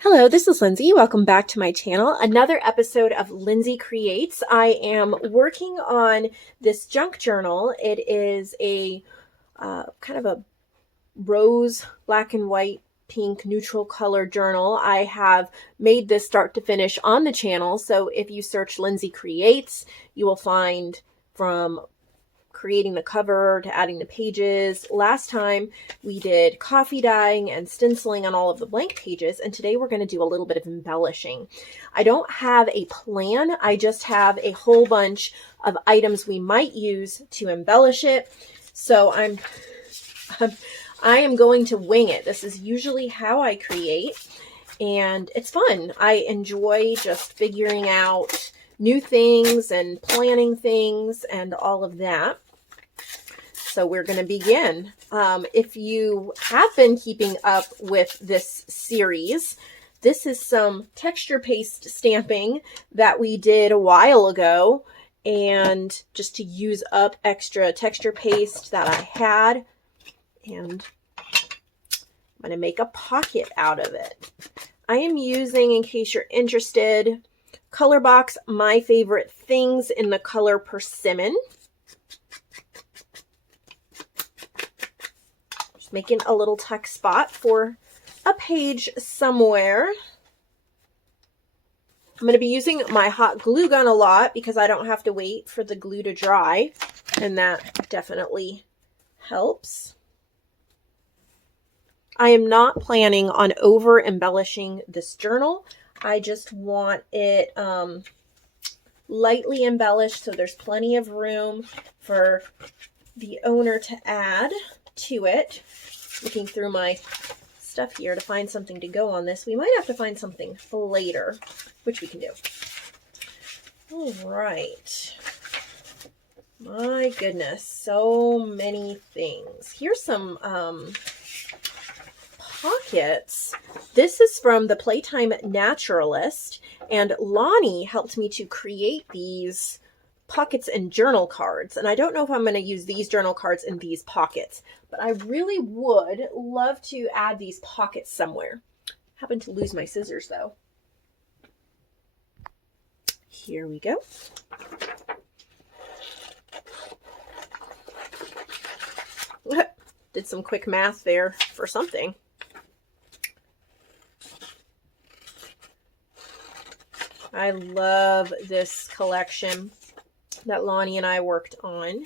Hello, this is Lindsay. Welcome back to my channel. Another episode of Lindsay Creates. I am working on this junk journal. It is a kind of a rose, black and white, pink, neutral color journal. I have made this start to finish on the channel. So if you search Lindsay Creates, you will find from creating the cover to adding the pages. Last time we did coffee dyeing and stenciling on all of the blank pages, and today we're going to do a little bit of embellishing. I don't have a plan. I just have a whole bunch of items we might use to embellish it. So I am going to wing it. This is usually how I create, and it's fun. I enjoy just figuring out new things and planning things and all of that. So we're going to begin. If you have been keeping up with this series, this is some texture paste stamping that we did a while ago, and just to use up extra texture paste that I had, and I'm going to make a pocket out of it. I am using, in case you're interested, Color Box My Favorite Things in the color Persimmon. Making a little tuck spot for a page somewhere. I'm going to be using my hot glue gun a lot because I don't have to wait for the glue to dry, and that definitely helps. I am not planning on over embellishing this journal. I just want it lightly embellished so there's plenty of room for the owner to add to it. Looking through my stuff here to find something to go on this. We might have to find something later, which we can do. All right. My goodness, so many things. Here's some pockets. This is from the Playtime Naturalist, and Lonnie helped me to create these pockets and journal cards. And I don't know if I'm going to use these journal cards in these pockets, but I really would love to add these pockets somewhere. Happen to lose my scissors though. Here we go. Did some quick math there for something. I love this collection that Lonnie and I worked on.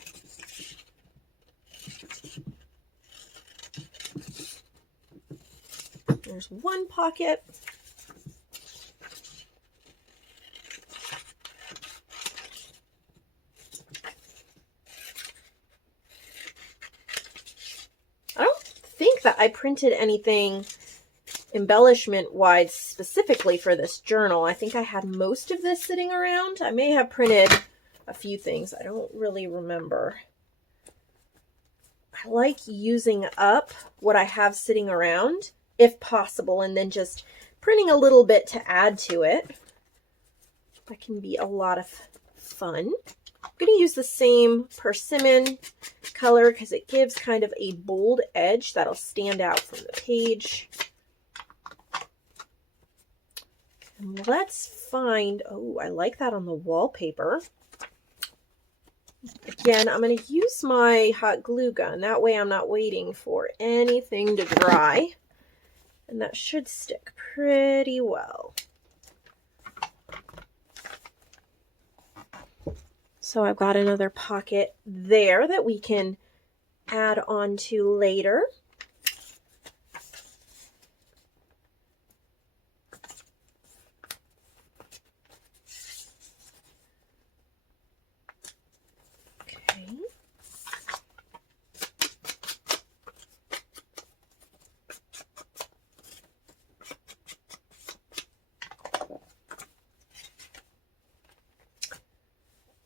There's one pocket. I don't think that I printed anything embellishment wise specifically for this journal. I think I had most of this sitting around. I may have printed a few things. I don't really remember. I like using up what I have sitting around if possible, and then just printing a little bit to add to it. That can be a lot of fun. I'm going to use the same persimmon color because it gives kind of a bold edge that'll stand out from the page. And let's find, oh, I like that on the wallpaper. Again, I'm going to use my hot glue gun. That way I'm not waiting for anything to dry. And that should stick pretty well. So I've got another pocket there that we can add on to later.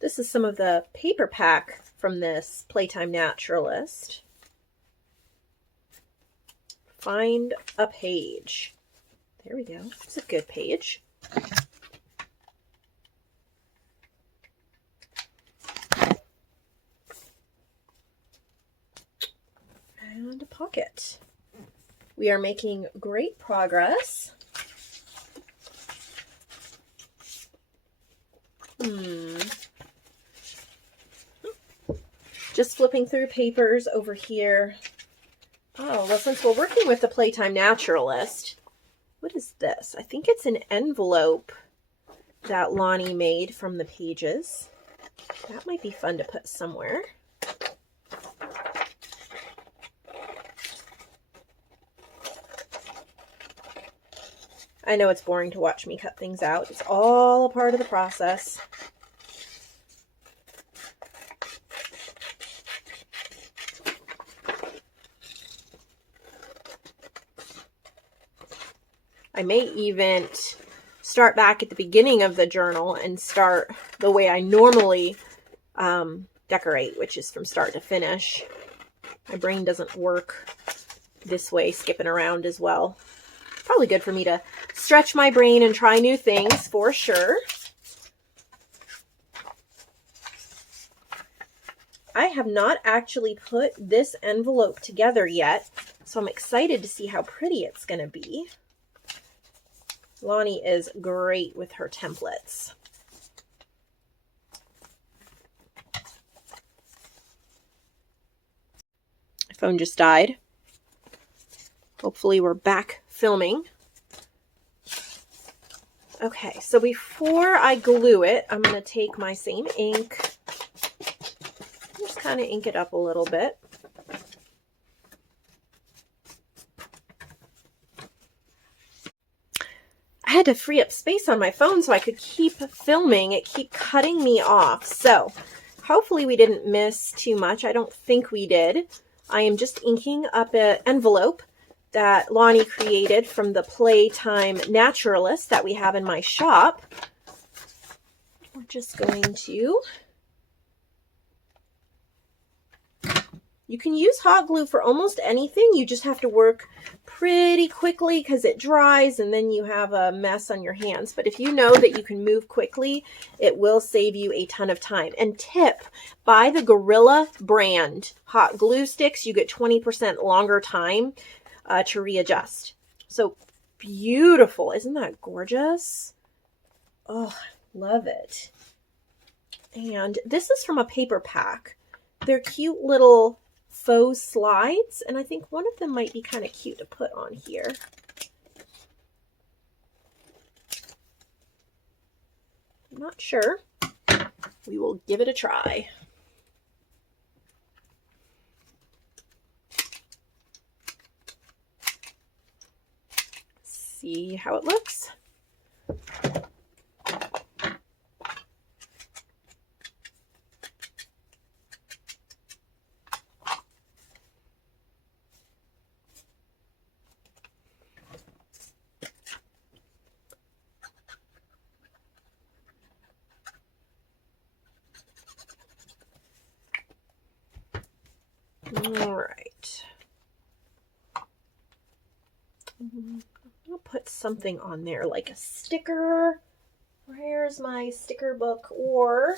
This is some of the paper pack from this Playtime Naturalist. Find a page. There we go. It's a good page. And a pocket. We are making great progress. Just flipping through papers over here. Oh, well, since we're working with the Playtime Naturalist, what is this? I think it's an envelope that Lonnie made from the pages. That might be fun to put somewhere. I know it's boring to watch me cut things out. It's all a part of the process. I may even start back at the beginning of the journal and start the way I normally decorate, which is from start to finish. My brain doesn't work this way, skipping around as well. Probably good for me to stretch my brain and try new things for sure. I have not actually put this envelope together yet, so I'm excited to see how pretty it's going to be. Lonnie is great with her templates. My phone just died. Hopefully we're back filming. Okay, so before I glue it, I'm going to take my same ink, just kind of ink it up a little bit. I had to free up space on my phone so I could keep filming. It kept cutting me off. So hopefully we didn't miss too much. I don't think we did. I am just inking up an envelope that Lonnie created from the Playtime Naturalist that we have in my shop. We're just going to... You can use hot glue for almost anything. You just have to work pretty quickly because it dries and then you have a mess on your hands. But if you know that you can move quickly, it will save you a ton of time. And tip, buy the Gorilla brand hot glue sticks. You get 20% longer time to readjust. So beautiful. Isn't that gorgeous? Oh, love it. And this is from a paper pack. They're cute little faux slides, and I think one of them might be kind of cute to put on here. I'm not sure. We will give it a try. See how it looks. All right. I'll put something on there like a sticker. Where's my sticker book? Or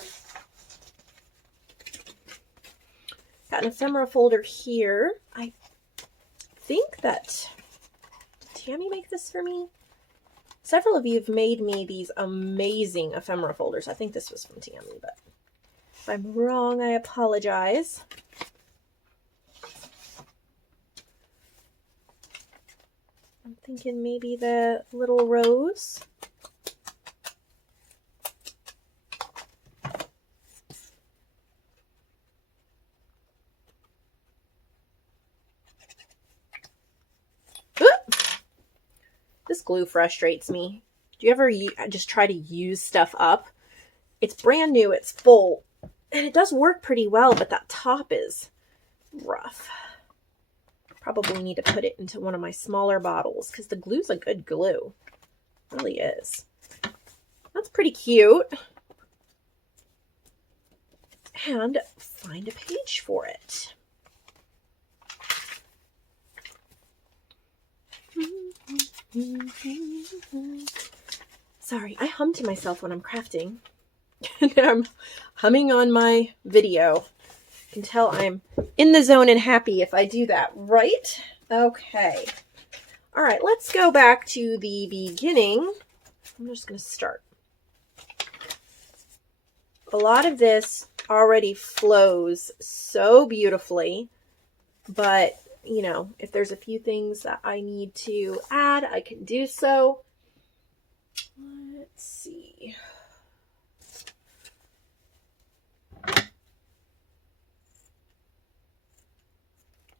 got an ephemera folder here. I think that, did Tammy make this for me? Several of you have made me these amazing ephemera folders. I think this was from Tammy, but if I'm wrong, I apologize. I'm thinking maybe the little rose. This glue frustrates me. Do you ever just try to use stuff up? It's brand new, it's full, and it does work pretty well, but that top is rough. Probably need to put it into one of my smaller bottles because the glue's a good glue. It really is. That's pretty cute. And find a page for it. Sorry, I hum to myself when I'm crafting. And I'm humming on my video. You can tell I'm in the zone and happy if I do that, right? Okay. All right, let's go back to the beginning. I'm just going to start. a lot of this already flows so beautifully, but you know, if there's a few things that I need to add, I can do so. Let's see.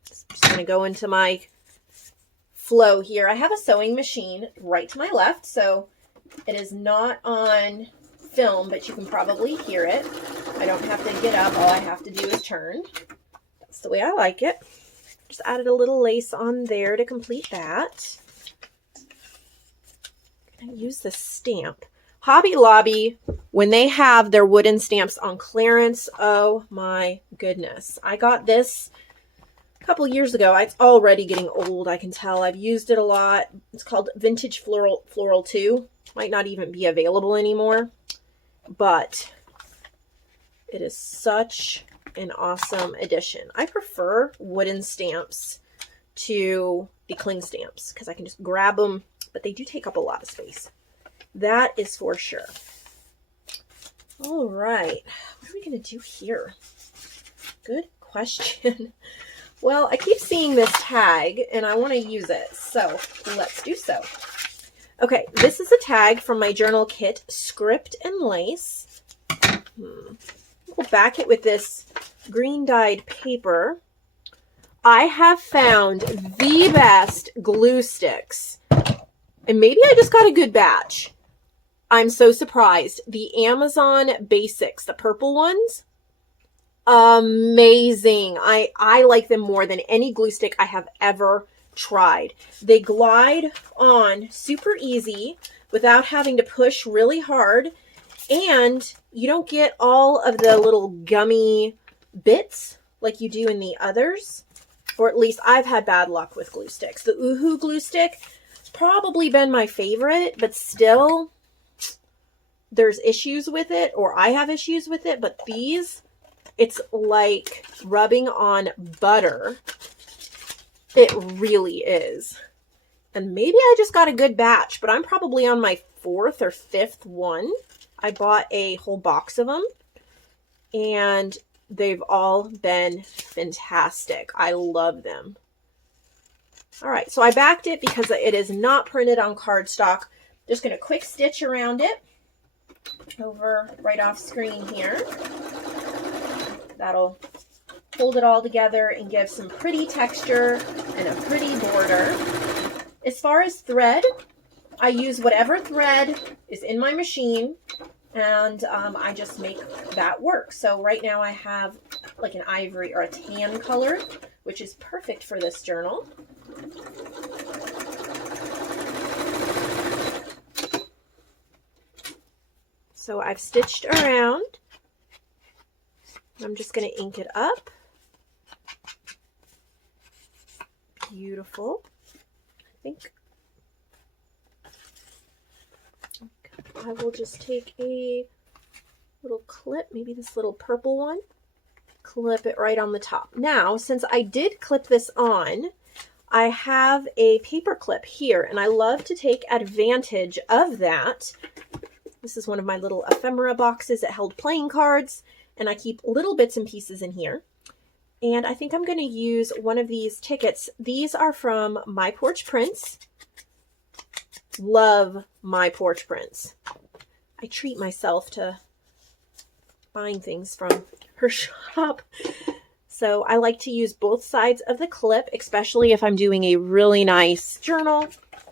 Just going to go into my flow here. I have a sewing machine right to my left, so it is not on film, but you can probably hear it. I don't have to get up. All I have to do is turn. That's the way I like it. Just added a little lace on there to complete that. I'm going to use this stamp. Hobby Lobby, when they have their wooden stamps on clearance, oh my goodness. I got this a couple years ago. It's already getting old, I can tell. I've used it a lot. It's called Vintage Floral 2. Might not even be available anymore, but it is such an awesome addition. I prefer wooden stamps to the cling stamps because I can just grab them, but they do take up a lot of space. That is for sure. All right, what are we going to do here? Good question. Well, I keep seeing this tag and I want to use it, so let's do so. Okay, this is a tag from my journal kit, Script and Lace. We'll back it with this green dyed paper. I have found the best glue sticks, and maybe I just got a good batch. I'm so surprised. The Amazon Basics, the purple ones, amazing. I like them more than any glue stick I have ever tried. They glide on super easy without having to push really hard, and you don't get all of the little gummy bits like you do in the others, or at least I've had bad luck with glue sticks. The Oohoo glue stick has probably been my favorite, but still there's issues with it, or I have issues with it. But these, it's like rubbing on butter. It really is. And maybe I just got a good batch, but I'm probably on my 4th or 5th one. I bought a whole box of them, and they've all been fantastic. I love them. All right, so I backed it because it is not printed on cardstock. Just going to quick stitch around it over right off screen here. That'll hold it all together and give some pretty texture and a pretty border. As far as thread, I use whatever thread is in my machine, and I just make that work. So right now I have like an ivory or a tan color, which is perfect for this journal. So I've stitched around. I'm just going to ink it up. Beautiful. I think I will just take a little clip, maybe this little purple one, clip it right on the top. Now, since I did clip this on, I have a paper clip here, and I love to take advantage of that. This is one of my little ephemera boxes. It held playing cards, and I keep little bits and pieces in here. And I think I'm going to use one of these tickets. These are from My Porch Prints. Love My Porch Prints. I treat myself to buying things from her shop. So I like to use both sides of the clip, especially if I'm doing a really nice journal.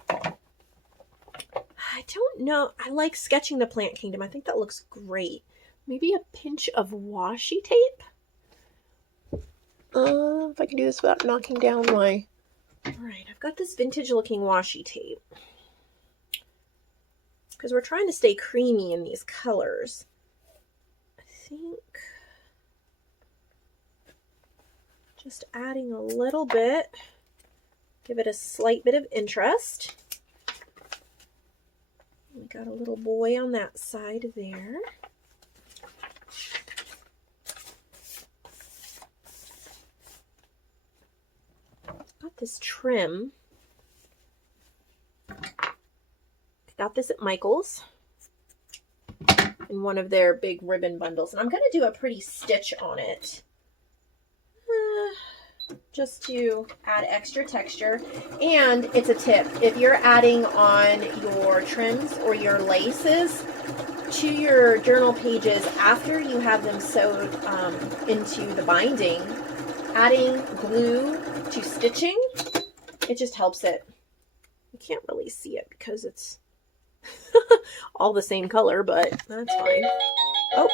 I don't know. I like sketching the plant kingdom. I think that looks great. Maybe a pinch of washi tape. If I can do this without knocking down my... All right, I've got this vintage looking washi tape, because we're trying to stay creamy in these colors. I think just adding a little bit, give it a slight bit of interest. We got a little boy on that side there. Got this trim. Got this at Michael's. And in one of their big ribbon bundles. And I'm going to do a pretty stitch on it. Just to add extra texture. And it's a tip. If you're adding on your trims or your laces to your journal pages after you have them sewed into the binding, adding glue to stitching, it just helps it. You can't really see it because it's all the same color, but that's fine. Oh,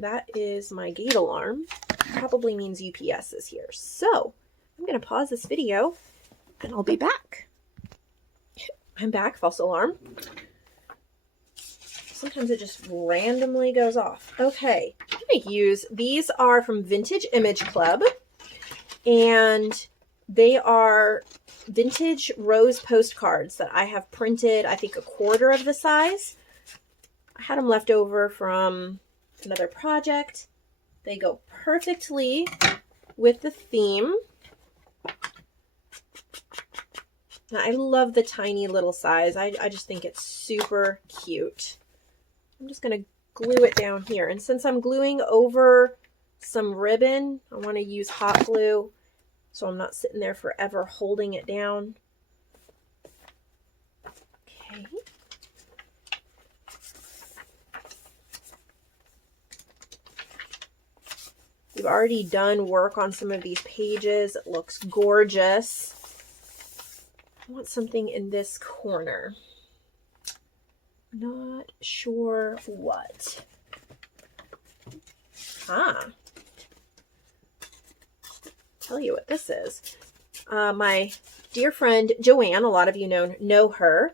that is my gate alarm. Probably means UPS is here. So I'm going to pause this video and I'll be back. I'm back, false alarm. Sometimes it just randomly goes off. Okay, I'm going to use, these are from Vintage Image Club, and they are vintage rose postcards that I have printed, I think, 1/4 of the size. I had them left over from another project. They go perfectly with the theme. I love the tiny little size. I just think it's super cute. I'm just going to glue it down here. And since I'm gluing over some ribbon, I want to use hot glue so I'm not sitting there forever holding it down. Okay. We've already done work on some of these pages. It looks gorgeous. I want something in this corner. Not sure what. Tell you what this is. My dear friend Joanne, a lot of you know her.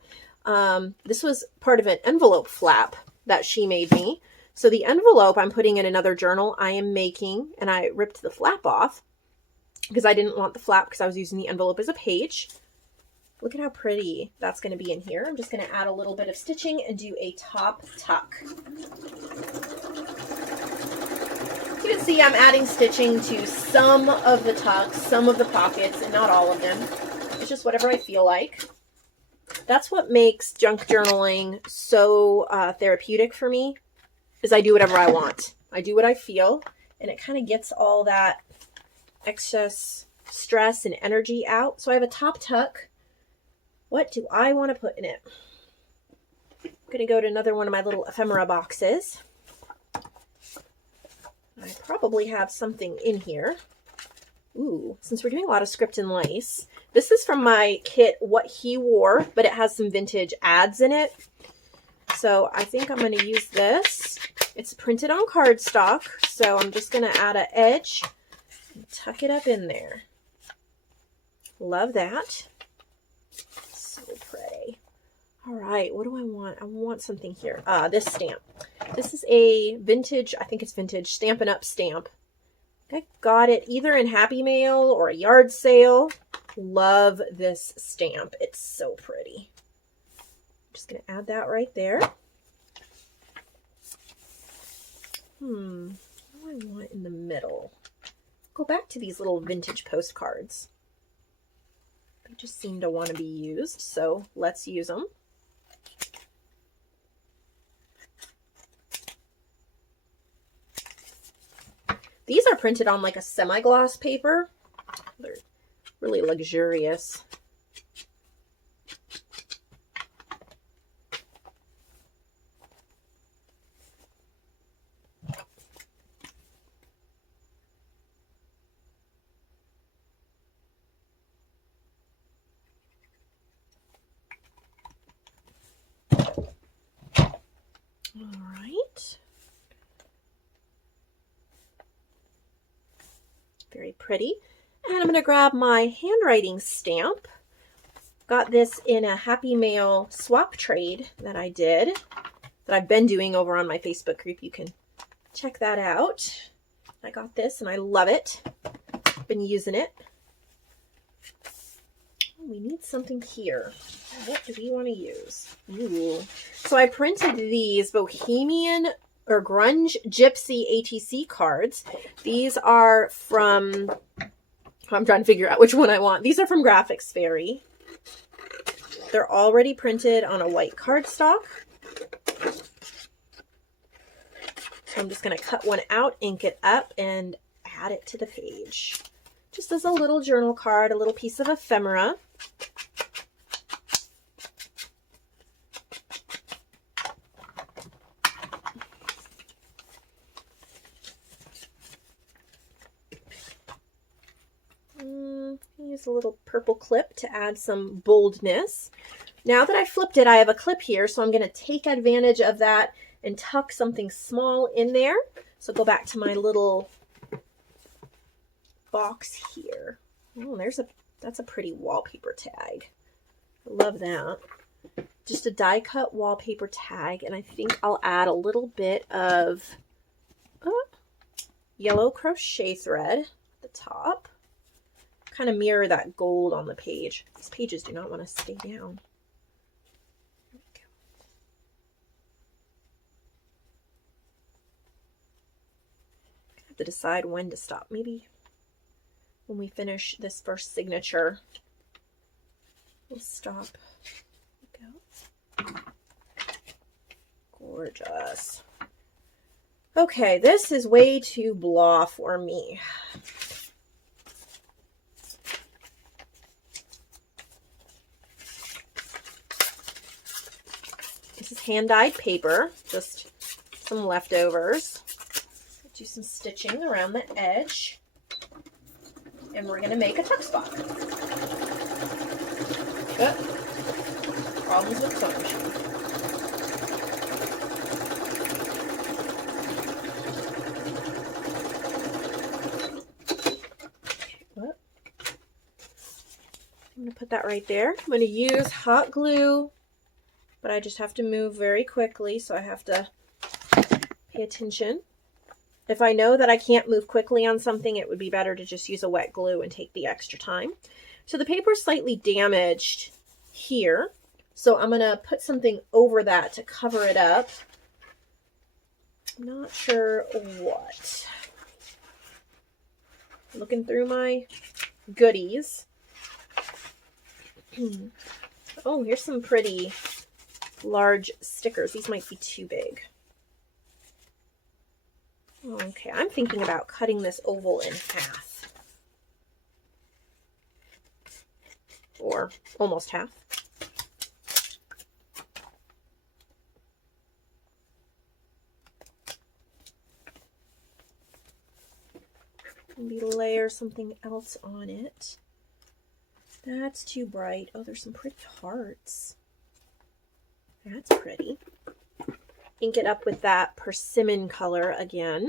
This was part of an envelope flap that she made me. So the envelope I'm putting in another journal I am making, and I ripped the flap off because I didn't want the flap because I was using the envelope as a page. Look at how pretty that's going to be in here. I'm just going to add a little bit of stitching and do a top tuck. You can see I'm adding stitching to some of the tucks, some of the pockets, and not all of them. It's just whatever I feel like. That's what makes junk journaling so therapeutic for me, is I do whatever I want. I do what I feel, and it kind of gets all that excess stress and energy out. So I have a top tuck. What do I want to put in it? I'm going to go to another one of my little ephemera boxes. I probably have something in here. Ooh, since we're doing a lot of script and lace, this is from my kit, What He Wore, but it has some vintage ads in it. So I think I'm going to use this. It's printed on cardstock, so I'm just going to add an edge and tuck it up in there. Love that. So pretty. All right, what do I want? I want something here. This stamp. This is a vintage, I think it's vintage, Stampin' Up! Stamp. I got it either in Happy Mail or a yard sale. Love this stamp. It's so pretty. I'm just going to add that right there. What do I want in the middle? Go back to these little vintage postcards. They just seem to want to be used, so let's use them. These are printed on like a semi-gloss paper. They're really luxurious. All right. Very pretty. And I'm going to grab my handwriting stamp. Got this in a Happy Mail swap trade that I did, that I've been doing over on my Facebook group. You can check that out. I got this and I love it. Been using it. Oh, we need something here. What do we want to use? Ooh. So I printed these Bohemian or Grunge Gypsy ATC cards. These are from, I'm trying to figure out which one I want. These are from Graphics Fairy. They're already printed on a white cardstock. So I'm just going to cut one out, ink it up, and add it to the page. Just as a little journal card, a little piece of ephemera. Use a little purple clip to add some boldness. Now that I flipped it, I have a clip here, so I'm going to take advantage of that and tuck something small in there. So go back to my little box here. Oh, that's a pretty wallpaper tag. I love that. Just a die cut wallpaper tag, and I think I'll add a little bit of yellow crochet thread at the top. Kind of mirror that gold on the page. These pages do not want to stay down. There we go. I have to decide when to stop. Maybe when we finish this first signature, we'll stop. There we go. Gorgeous. Okay, this is way too blah for me. This is hand-dyed paper, just some leftovers. Do some stitching around the edge. And we're going to make a tuck spot. Good. Problems with sewing machine. What? I'm going to put that right there. I'm going to use hot glue, but I just have to move very quickly, so I have to pay attention. If I know that I can't move quickly on something, it would be better to just use a wet glue and take the extra time. So the paper is slightly damaged here, so I'm going to put something over that to cover it up. I'm not sure what. Looking through my goodies. Oh, here's some pretty large stickers. These might be too big. Okay, I'm thinking about cutting this oval in half. Or almost half. Maybe layer something else on it. That's too bright. Oh, there's some pretty hearts. That's pretty. Ink it up with that persimmon color again.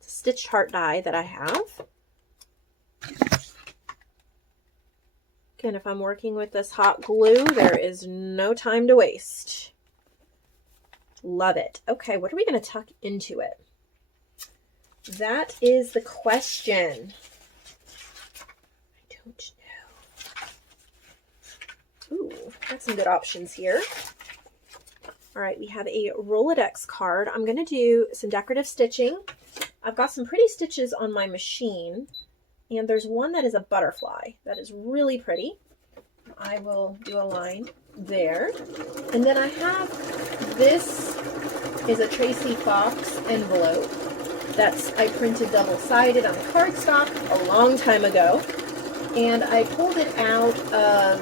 It's a stitched heart die that I have. Again, if I'm working with this hot glue, there is no time to waste. Love it. Okay, what are we going to tuck into it? That is the question. I don't know. Ooh, got some good options here. All right, we have a Rolodex card. I'm going to do some decorative stitching. I've got some pretty stitches on my machine, and there's one that is a butterfly that is really pretty. I will do a line there. And then I have, this is a Tracy Fox envelope that's, I printed double-sided on cardstock a long time ago. And I pulled it out of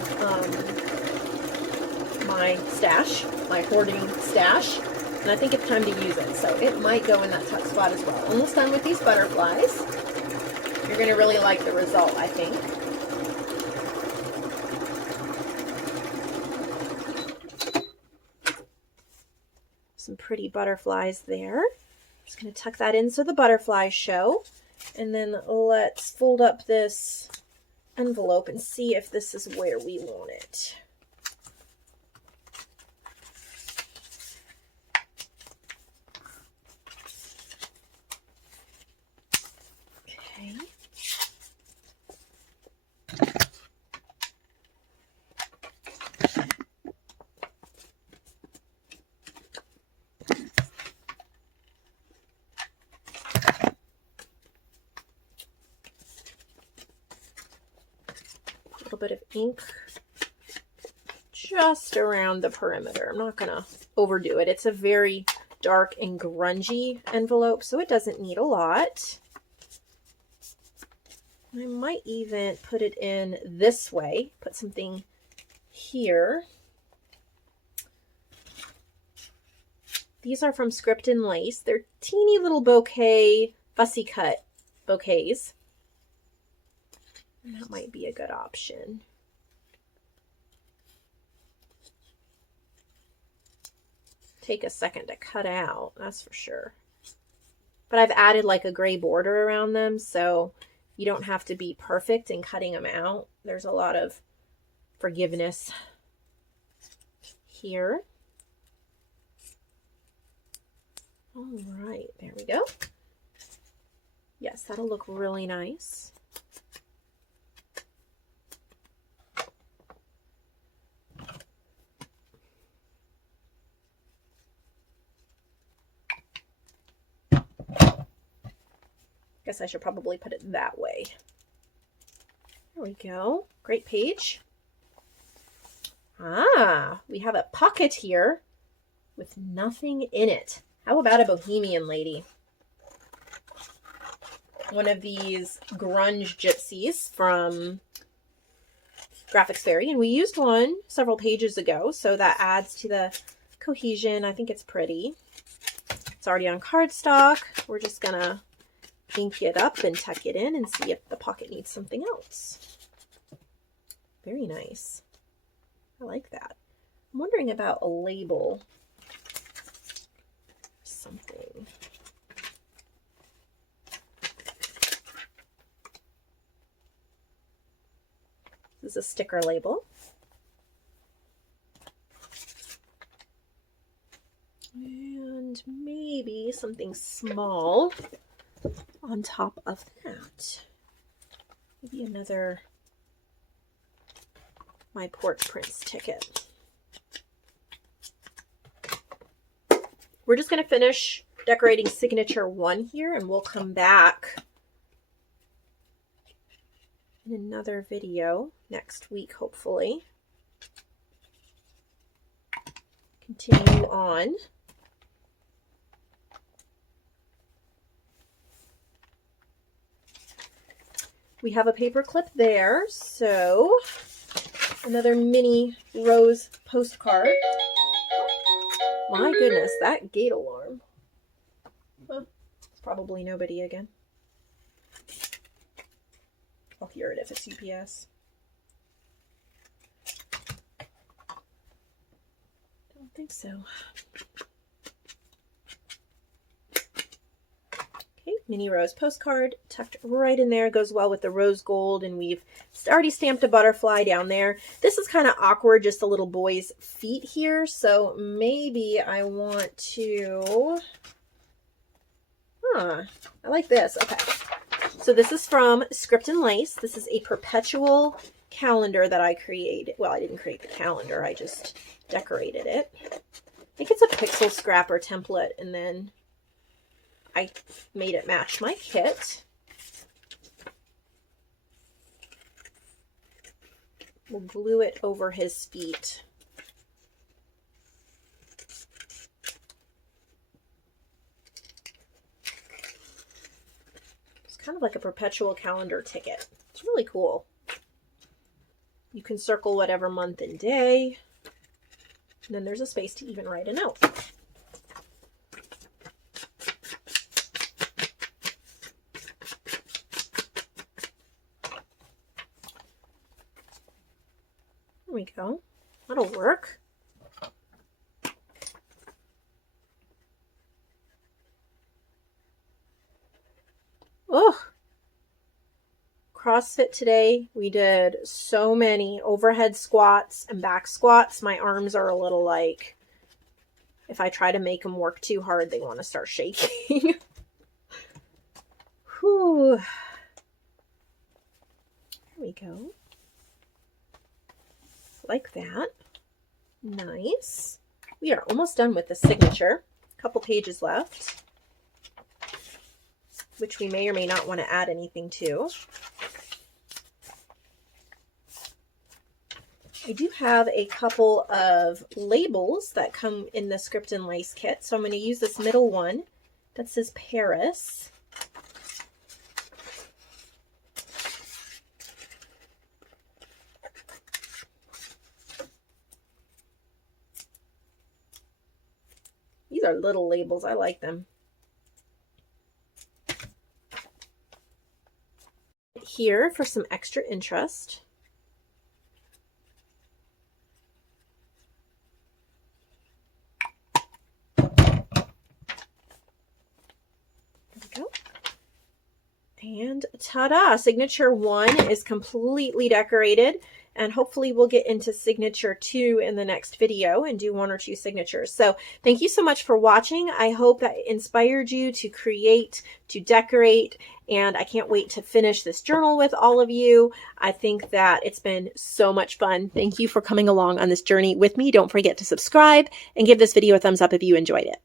my stash, my hoarding stash, and I think it's time to use it. So it might go in that tuck spot as well. Almost done with these butterflies. You're going to really like the result, I think. Some pretty butterflies there. Just going to tuck that in so the butterflies show. And then let's fold up this envelope and see if this is where we want it. Okay. A little bit of ink just just around the perimeter. I'm not going to overdo it. It's a very dark and grungy envelope, so it doesn't need a lot. I might even put it in this way, put something here. These are from Script and Lace. They're teeny little bouquet, fussy cut bouquets. And that might be a good option. Take a second to cut out, that's for sure. But I've added like a gray border around them, so you don't have to be perfect in cutting them out. There's a lot of forgiveness here. All right, there we go. Yes, that'll look really nice. Guess I should probably put it that way. There we go. Great page. Ah, we have a pocket here with nothing in it. How about a bohemian lady? One of these grunge gypsies from Graphics Fairy, and we used one several pages ago, so that adds to the cohesion. I think it's pretty. It's already on cardstock. We're just gonna ink it up and tuck it in and see if the pocket needs something else. Very nice. I like that. I'm wondering about a label. Something. This is a sticker label. And maybe something small on top of that. Maybe another My Porch Prince ticket. We're just going to finish decorating signature 1 here, and we'll come back in another video next week, hopefully. Continue on. We have a paper clip there, so another mini rose postcard. My goodness, that gate alarm. Well, it's probably nobody again. I'll hear it if it's UPS. Don't think so. Okay, mini rose postcard tucked right in there. Goes well with the rose gold, and we've already stamped a butterfly down there. This is kind of awkward, just a little boy's feet here, so maybe I want to... I like this. Okay. So this is from Script and Lace. This is a perpetual calendar that I created. Well, I didn't create the calendar. I just decorated it. I think it's a pixel scrapper template, and then I made it match my kit. We'll glue it over his feet. Kind of like a perpetual calendar ticket. It's really cool. You can circle whatever month and day, and then there's a space to even write a note. There we go. That'll work. Oh, CrossFit today. We did so many overhead squats and back squats. My arms are a little like, if I try to make them work too hard, they want to start shaking. Whew. There we go. Like that. Nice. We are almost done with the signature. A couple pages left, which we may or may not want to add anything to. I do have a couple of labels that come in the Script and Lace kit. So I'm going to use this middle one that says Paris. These are little labels. I like them. Here for some extra interest. Go. And ta-da! Signature 1 is completely decorated, and hopefully we'll get into signature 2 in the next video and do 1 or 2 signatures. So thank you so much for watching. I hope that inspired you to create, to decorate, and I can't wait to finish this journal with all of you. I think that it's been so much fun. Thank you for coming along on this journey with me. Don't forget to subscribe and give this video a thumbs up if you enjoyed it.